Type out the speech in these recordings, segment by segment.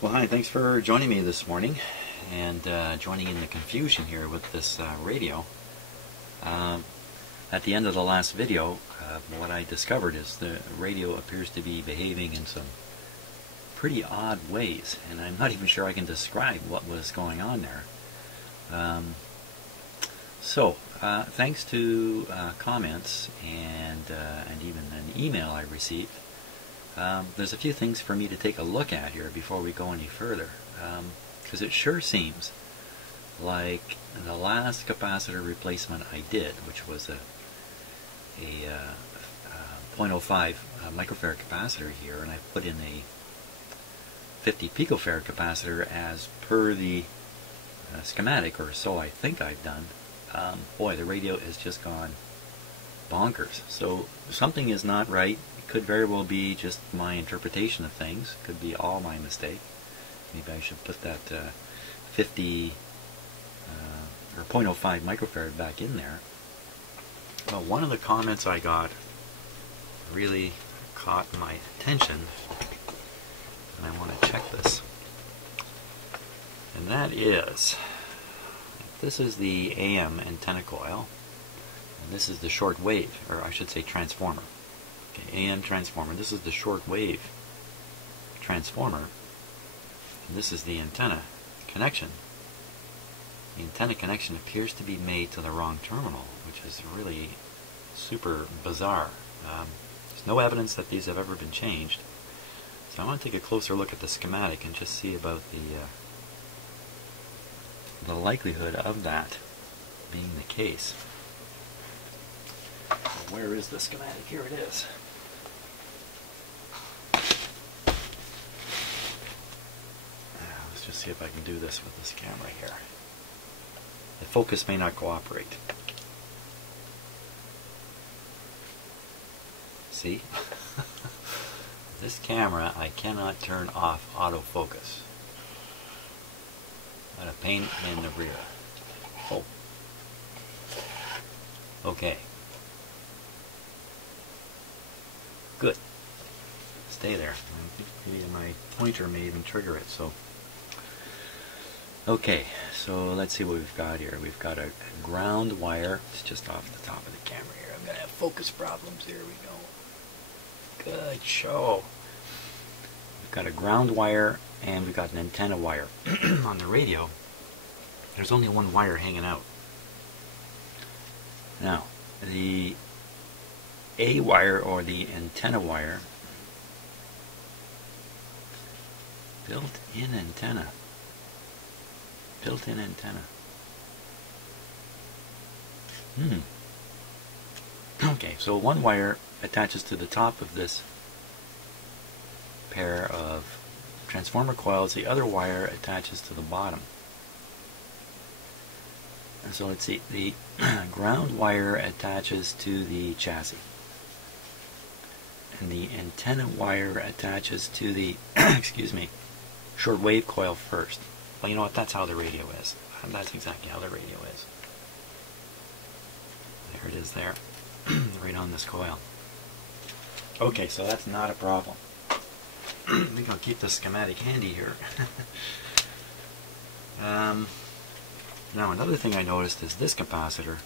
Well, hi, thanks for joining me this morning and joining in the confusion here with this radio. At the end of the last video, what I discovered is the radio appears to be behaving in some pretty odd ways, and I'm not even sure I can describe what was going on there. Thanks to comments and even an email I received, there's a few things for me to take a look at here before we go any further, because it sure seems like the last capacitor replacement I did, which was a 0.05 microfarad capacitor here, and I put in a 50 picofarad capacitor as per the schematic, or so I think I've done. Boy, the radio has just gone bonkers. So something is not right. It could very well be just my interpretation of things. Could be all my mistake. Maybe I should put that 50 or 0.05 microfarad back in there. Well, one of the comments I got really caught my attention, and I want to check this. And that is, this is the AM antenna coil, and this is the shortwave, or I should say transformer. Okay, AM transformer. This is the shortwave transformer, and this is the antenna connection. The antenna connection appears to be made to the wrong terminal, which is really super bizarre. There's no evidence that these have ever been changed. So I want to take a closer look at the schematic and just see about the likelihood of that being the case. So where is the schematic? Here it is. Let's just see if I can do this with this camera here. The focus may not cooperate. See? This camera, I cannot turn off autofocus. What a pain in the rear. Oh. Okay. Good. Stay there. Maybe my pointer may even trigger it, so. Okay, so let's see what we've got here. We've got a ground wire. It's just off the top of the camera here. I'm going to have focus problems. Here we go. Good show. We've got a ground wire and we've got an antenna wire. On the radio, there's only one wire hanging out. Now, the A wire, or the antenna wire, built-in antenna. Built-in antenna. Okay, so one wire attaches to the top of this pair of transformer coils. The other wire attaches to the bottom. And so let's see, the ground wire attaches to the chassis, and the antenna wire attaches to the excuse me, shortwave coil first. Well, you know what, that's how the radio is. That's exactly how the radio is. There it is there. Right on this coil. Okay, so that's not a problem. I think I'll keep the schematic handy here. Now, another thing I noticed is this capacitor,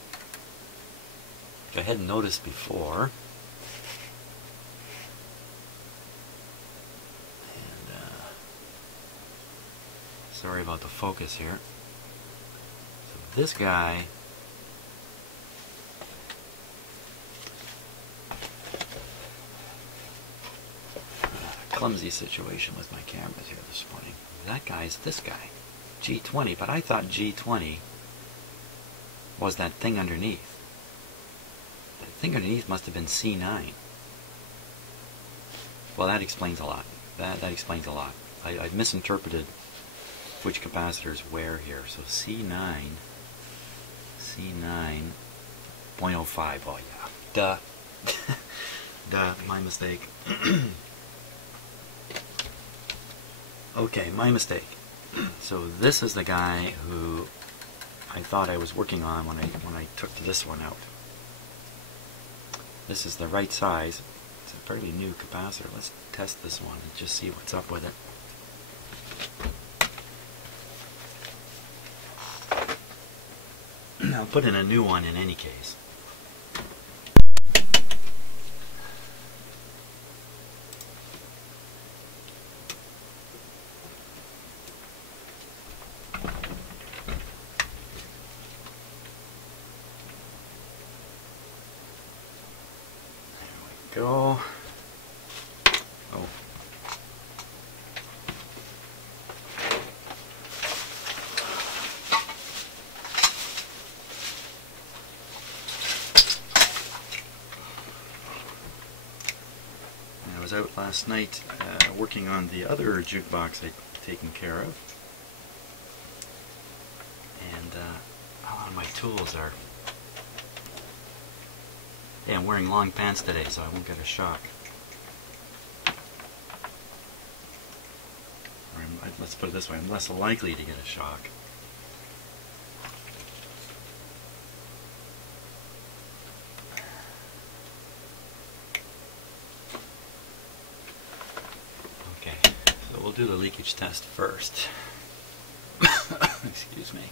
which I hadn't noticed before. Sorry about the focus here. So this guy clumsy situation with my cameras here this morning. That guy's this guy, G20, but I thought G20 was that thing underneath. That thing underneath must have been C9. Well, that explains a lot. That explains a lot. I've misinterpreted which capacitors where here. So C9 0.05. Oh yeah, duh. Duh, my mistake. Okay, my mistake. So this is the guy who I thought I was working on when I took this one out. This is the right size. It's a fairly new capacitor. Let's test this one and just see what's up with it. I'll put in a new one in any case. There we go. Oh. I was out last night working on the other jukebox I'd taken care of, and a lot of my tools are... Yeah, I'm wearing long pants today, so I won't get a shock. Or let's put it this way, I'm less likely to get a shock. Okay, so we'll do the leakage test first. Excuse me.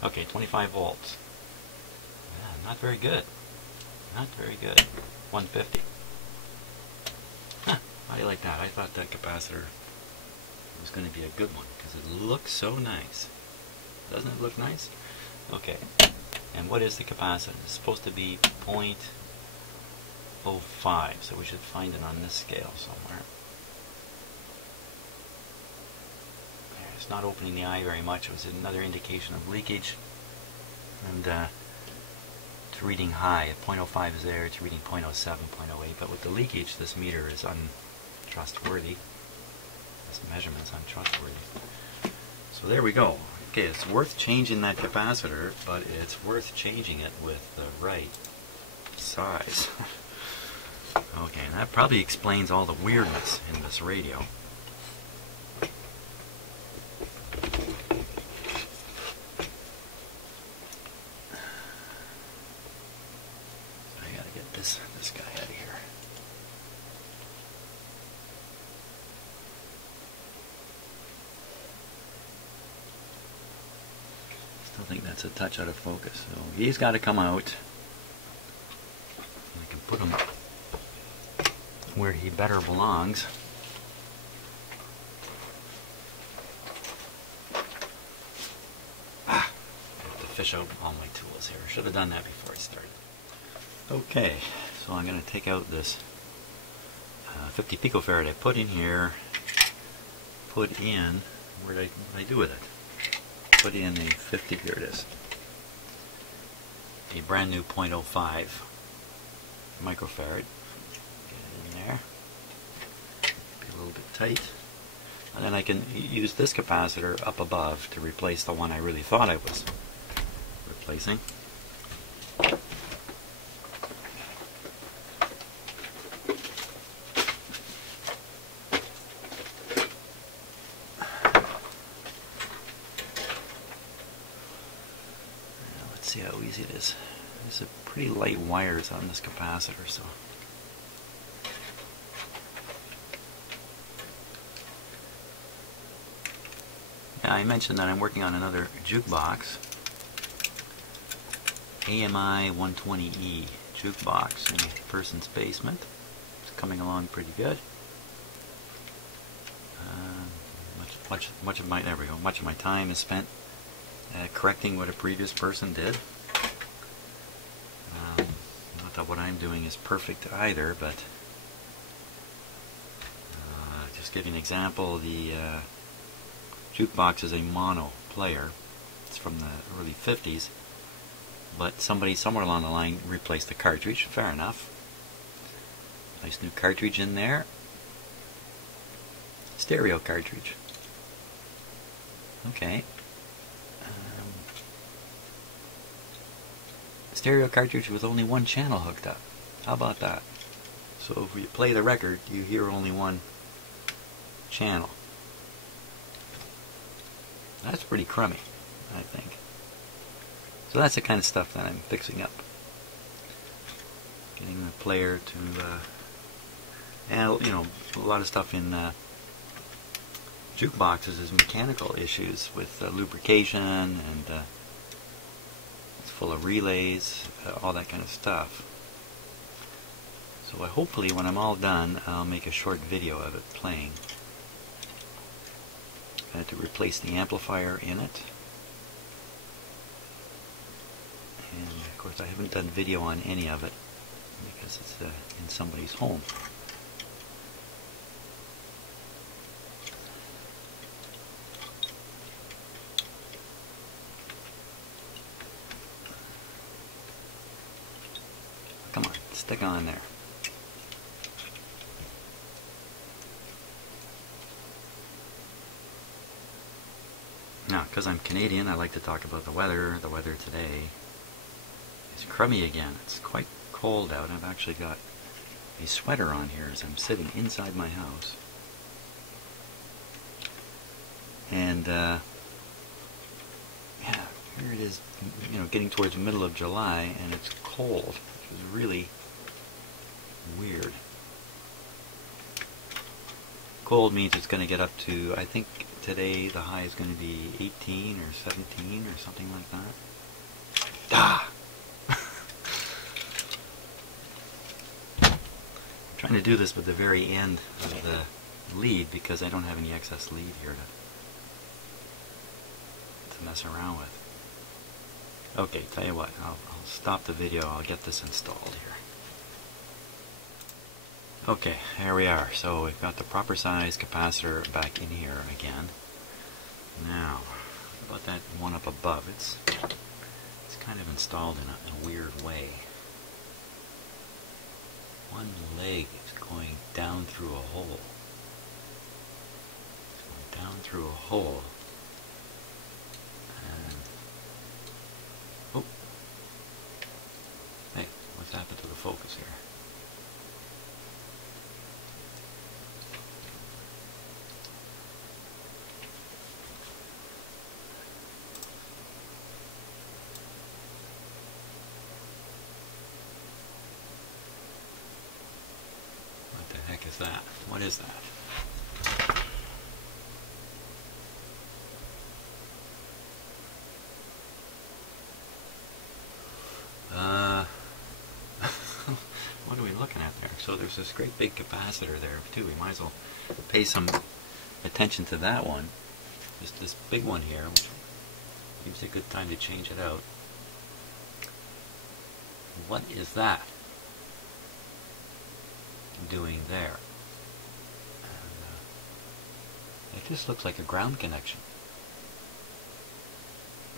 Okay, 25 volts. Yeah, not very good. Not very good. 150. Huh, how do you like that? I thought that capacitor was going to be a good one because it looks so nice. Doesn't it look nice? Okay. And what is the capacitor? It's supposed to be 0.05, so we should find it on this scale somewhere. It's not opening the eye very much. It was another indication of leakage, and it's reading high. 0.05 is there, it's reading 0.07, 0.08, but with the leakage this meter is untrustworthy. This measurement's untrustworthy. So there we go. Okay, it's worth changing that capacitor, but it's worth changing it with the right size. Okay, and that probably explains all the weirdness in this radio. This guy out of here. Still think that's a touch out of focus. So he's got to come out. I can put him where he better belongs. I have to fish out all my tools here. I should have done that before I started. Okay, so I'm going to take out this 50 picofarad I put in here, put in, what did I do with it? Put in a 50, here it is, a brand new 0.05 microfarad. Get it in there, be a little bit tight, and then I can use this capacitor up above to replace the one I really thought I was replacing. See how easy it is. There's a pretty light wires on this capacitor, so yeah, I mentioned that I'm working on another jukebox, AMI 120E jukebox in a person's basement. It's coming along pretty good. Much of my time is spent correcting what a previous person did. Not that what I'm doing is perfect either, but just give you an example, the jukebox is a mono player. It's from the early 50s, but somebody somewhere along the line replaced the cartridge. Fair enough. Nice new cartridge in there. Stereo cartridge. Okay. Stereo cartridge with only one channel hooked up. How about that? So if you play the record, you hear only one channel. That's pretty crummy, I think. So that's the kind of stuff that I'm fixing up. Getting the player to And you know, a lot of stuff in jukeboxes is mechanical issues with lubrication, and it's full of relays, all that kind of stuff. So hopefully when I'm all done, I'll make a short video of it playing. I had to replace the amplifier in it. And of course I haven't done video on any of it because it's in somebody's home. Come on, stick on there. Now, because I'm Canadian, I like to talk about the weather. The weather today is crummy again. It's quite cold out. I've actually got a sweater on here as I'm sitting inside my house. And, yeah, here it is, you know, getting towards the middle of July, and it's cold, which is really weird. Cold means it's going to get up to, I think today the high is going to be 18 or 17 or something like that. Ah! I'm trying to do this with the very end of the lead because I don't have any excess lead here to mess around with. Okay, tell you what, I'll stop the video, I'll get this installed here. Okay, here we are. So we've got the proper size capacitor back in here again. Now, about that one up above, it's kind of installed in a weird way. One leg is going down through a hole. It's going down through a hole. And, oh, hey, what's happened to the focus here? What the heck is that? What is that? What are we looking at there? So there's this great big capacitor there too. We might as well pay some attention to that one. Just this big one here, which gives you a good time to change it out. What is that doing there? And, it just looks like a ground connection,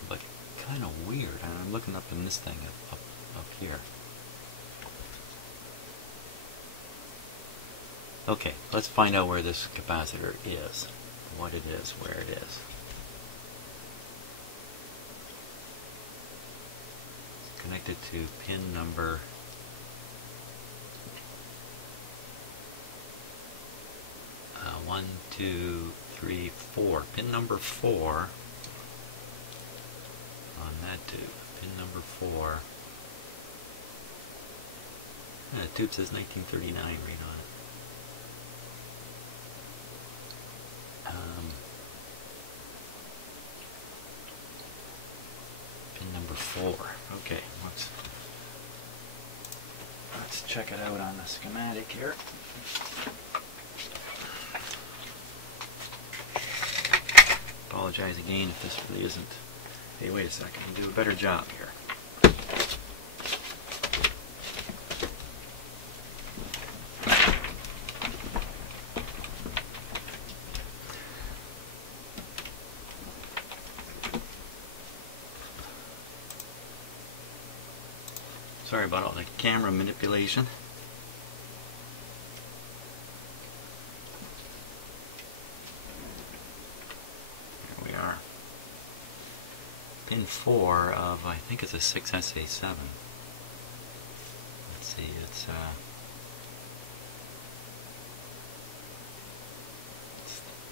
but kind of weird. And I'm looking up in this thing up here. Okay, let's find out where this capacitor is, what it is, where it is. It's connected to pin number 1, 2, 3, 4. Pin number 4 on that tube. Pin number 4. The tube says 1939 right on it. Pin number 4. Okay, let's check it out on the schematic here. Apologize again if this really isn't. Hey, wait a second, I'll do a better job here. Sorry about all the camera manipulation. Here we are. Pin 4 of, I think it's a 6SA7. Let's see, it's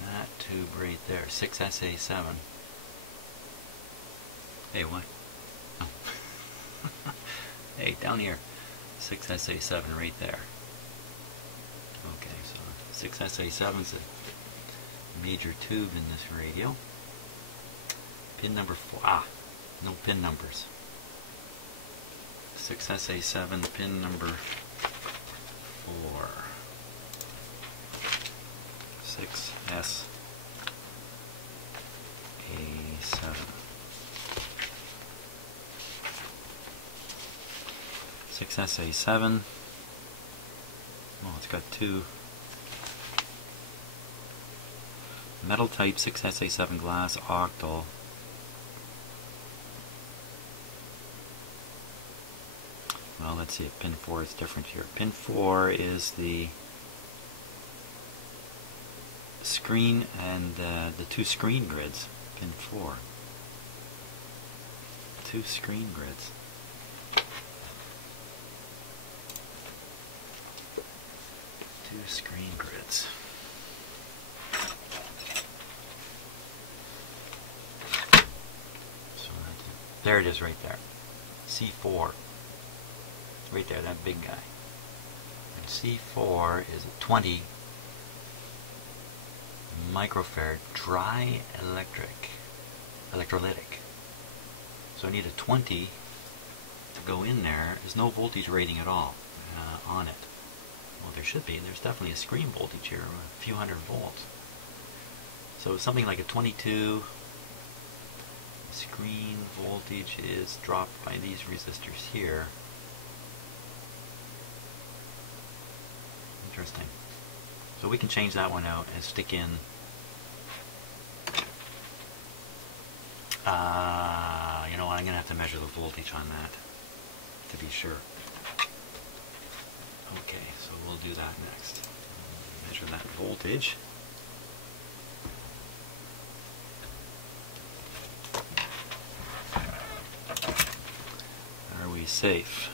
that tube right there, 6SA7. Hey, what? Oh. Hey, down here, 6SA7 right there. Okay. 6SA7 is a major tube in this radio. Pin number 4. No pin numbers. 6SA7, pin number 4. 6SA7. 6SA7. Oh, it's got two metal type 6SA7 glass octal. Well, let's see if pin 4 is different here. Pin 4 is the screen and the two screen grids. Pin 4. Two screen grids. Two screen grids. So there it is right there. C4. Right there, that big guy. And C4 is a 20 microfarad dry electrolytic. So I need a 20 to go in there. There's no voltage rating at all on it. Well, there should be. There's definitely a screen voltage here, a few hundred volts. So something like a 22. The screen voltage is dropped by these resistors here. Interesting. So we can change that one out and stick in you know what, I'm going to have to measure the voltage on that to be sure. Okay, so we'll do that next. Measure that voltage. Are we safe?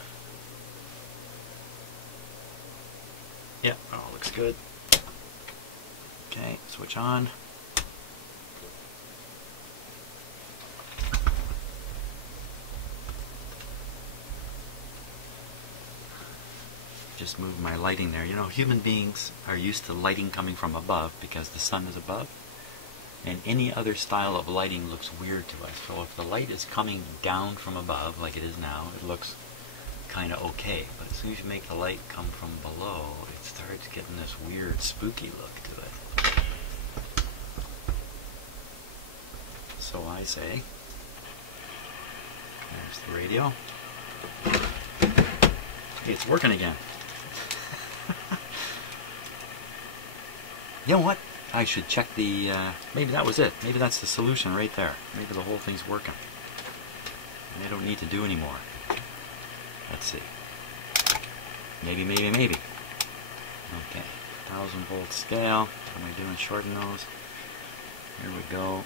Yep, all looks good. Okay, switch on. Just move my lighting there. You know, human beings are used to lighting coming from above because the sun is above. And any other style of lighting looks weird to us. So if the light is coming down from above, like it is now, it looks kind of okay. But as soon as you make the light come from below, it starts getting this weird, spooky look to it. So I say, there's the radio. Okay, it's working again. You know what? I should check the, maybe that was it. Maybe that's the solution right there. Maybe the whole thing's working. And I don't need to do any more. Let's see. Maybe. Okay. 1000 volt scale. What am I doing? Shorten those. Here we go.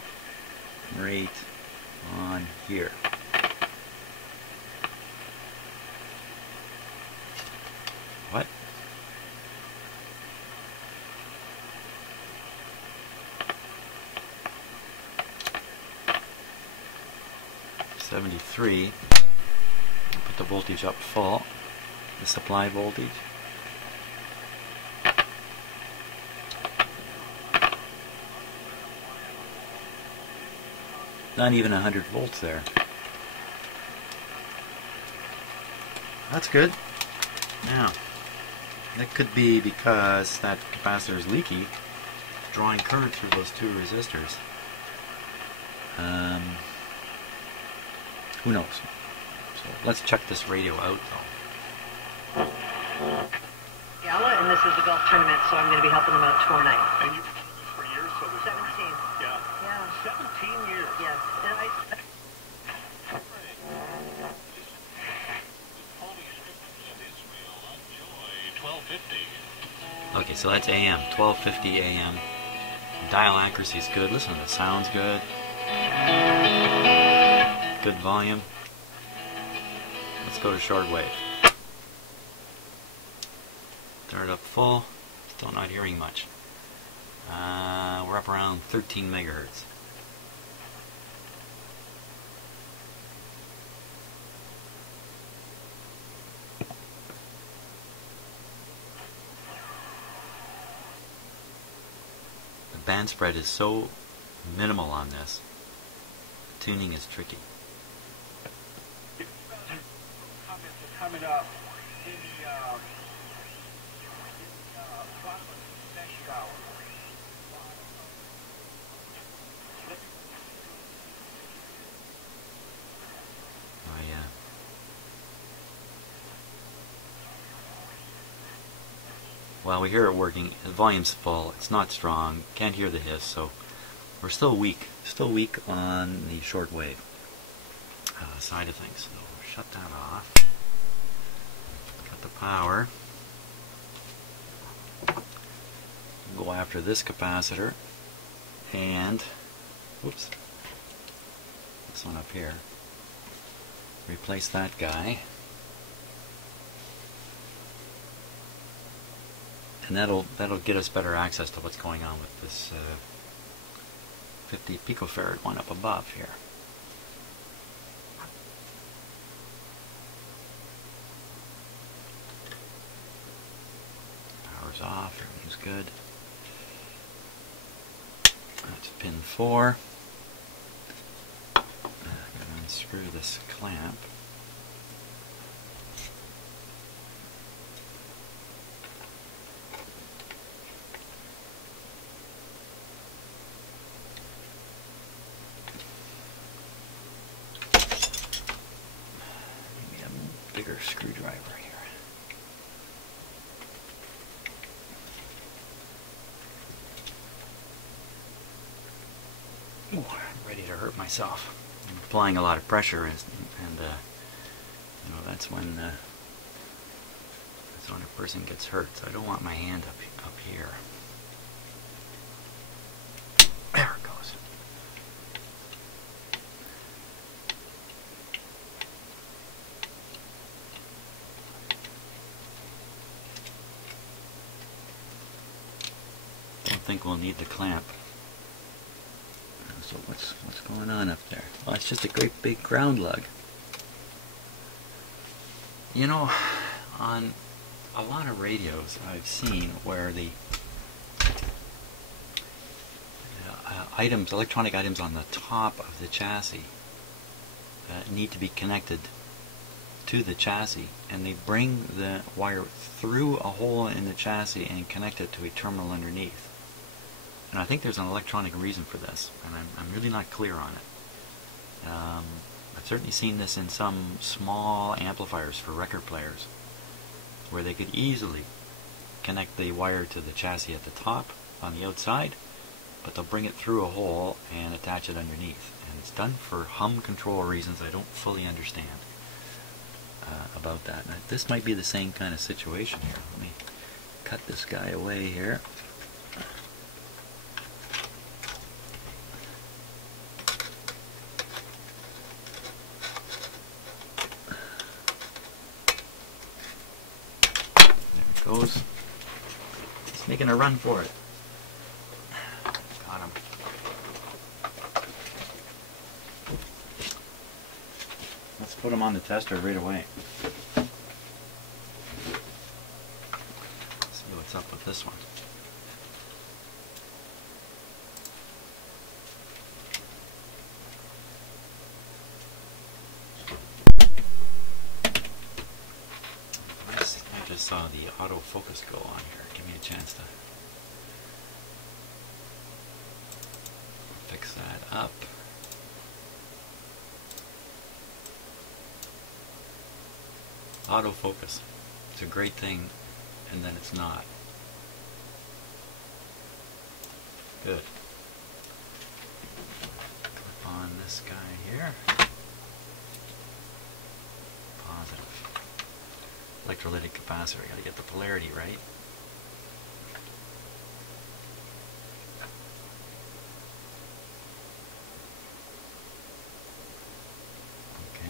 Right on here. What? .73. Put the voltage up full. The supply voltage. Not even 100 volts there. That's good. Now, that could be because that capacitor is leaky, drawing current through those two resistors. Who knows? So let's check this radio out though. Gala, and this is the golf tournament, so I'm going to be helping them out tomorrow night. And you've been doing this for years, so this 17. Yeah. 17 years. Yes. And Okay, so that's AM, 1250 AM. Dial accuracy is good. Listen, the sound's good. Good volume. Let's go to shortwave. Start it up full. Still not hearing much. We're up around 13 megahertz. band spread is so minimal on this. Tuning is tricky. Coming up in the next hour. Oh yeah. Well, we hear it working. The volume's full. It's not strong. Can't hear the hiss, so we're still weak. Still weak on the shortwave side of things. So shut that off. Cut the power. Go after this capacitor and whoops, this one up here. Replace that guy. And that'll get us better access to what's going on with this 50 picofarad one up above here. Power's off, everything's good. That's pin 4. I'm going to unscrew this clamp. Maybe a bigger screwdriver here. Ooh, I'm ready to hurt myself. I'm applying a lot of pressure, and you know, that's when a person gets hurt. So I don't want my hand up here. There it goes. Don't think we'll need the clamp. So what's going on up there? Well, it's just a great big ground lug. You know, on a lot of radios I've seen where the electronic items on the top of the chassis need to be connected to the chassis, and they bring the wire through a hole in the chassis and connect it to a terminal underneath. And I think there's an electronic reason for this, and I'm really not clear on it. I've certainly seen this in some small amplifiers for record players, where they could easily connect the wire to the chassis at the top on the outside, but they'll bring it through a hole and attach it underneath. And it's done for hum control reasons I don't fully understand about that. Now, this might be the same kind of situation here. Let me cut this guy away here. Goes. He's making a run for it. Got him. Let's put him on the tester right away. See what's up with this one. I just saw the autofocus go on here. Give me a chance to fix that up. Autofocus. It's a great thing, and then it's not. Good. Clip on this guy here. Positive. Electrolytic capacitor. I gotta get the polarity right.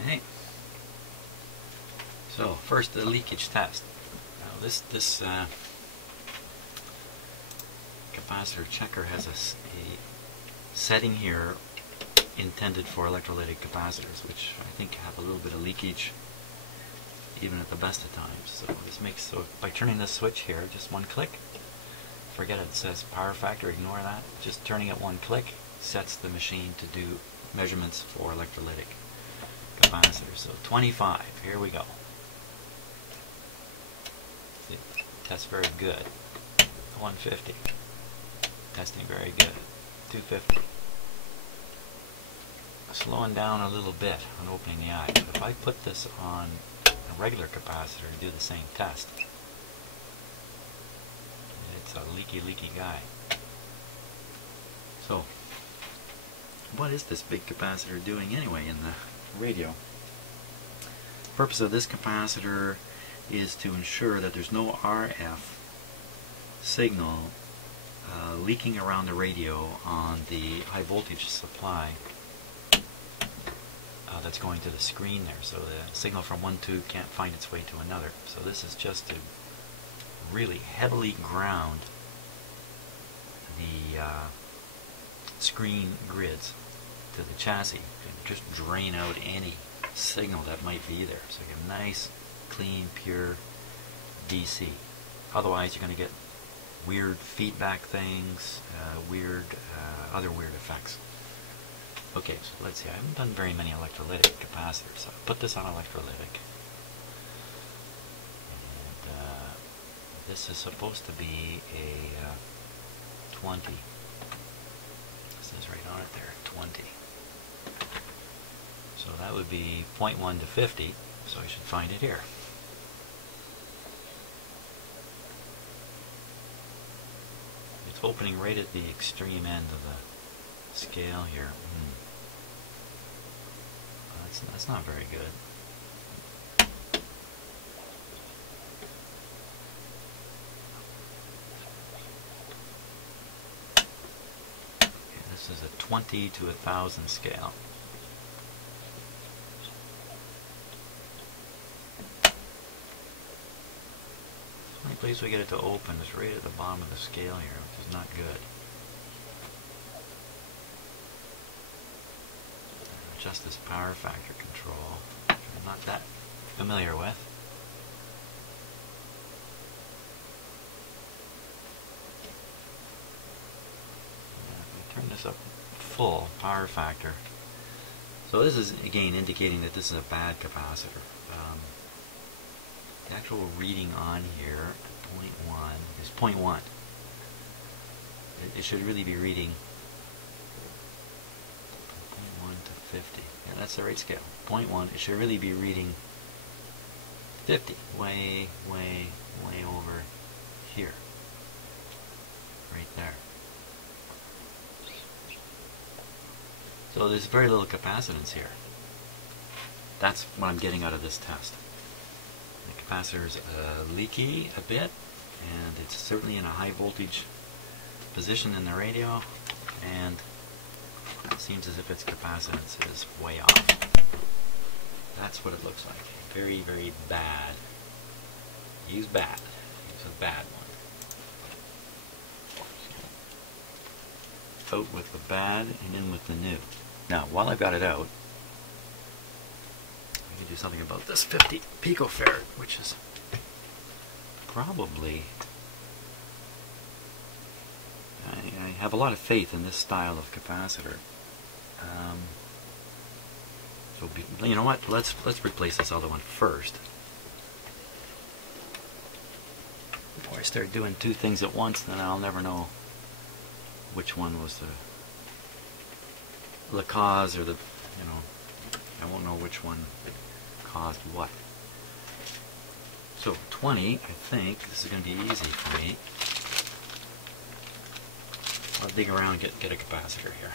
Okay. So first, the leakage test. Now this capacitor checker has a setting here intended for electrolytic capacitors, which I think have a little bit of leakage even at the best of times. So this makes, so by turning this switch here, just one click, forget it says power factor, ignore that. Just turning it one click sets the machine to do measurements for electrolytic capacitors. So 25, here we go. See, that's very good. 150, testing very good. 250. Slowing down a little bit on opening the eye. But if I put this on a regular capacitor and do the same test, it's a leaky guy. So, what is this big capacitor doing anyway in the radio? The purpose of this capacitor is to ensure that there's no RF signal leaking around the radio on the high voltage supply that's going to the screen there, so the signal from one tube can't find its way to another. So this is just to really heavily ground the screen grids to the chassis and just drain out any signal that might be there. So you get nice, clean, pure DC. Otherwise you're going to get weird feedback things, other weird effects. Okay, so let's see, I haven't done very many electrolytic capacitors, so I'll put this on electrolytic. And this is supposed to be a 20. It says right on it there, 20. So that would be 0.1 to 50, so I should find it here. It's opening right at the extreme end of the scale here. That's not very good. Okay, this is a 20 to 1,000 scale. The only place we get it to open is right at the bottom of the scale here, which is not good. Adjust this power factor control, which I'm not that familiar with. If we turn this up full power factor, so this is again indicating that this is a bad capacitor. The actual reading on here at 0.1 is 0.1. It should really be reading 50. Yeah, that's the right scale. 0.1. It should really be reading 50. Way over here. Right there. So there's very little capacitance here. That's what I'm getting out of this test. The capacitor's leaky a bit, and it's certainly in a high voltage position in the radio, and it seems as if its capacitance is way off. That's what it looks like. Very, very bad. Use bad. Use a bad one. Out with the bad and in with the new. Now, while I've got it out, I can do something about this 50 picofarad, which is probably... I have a lot of faith in this style of capacitor. So you know what? Let's replace this other one first. Before I start doing two things at once, then I'll never know which one was the cause, or the, you know, I won't know which one caused what. So 20, I think this is going to be easy for me. I'll dig around and get a capacitor here.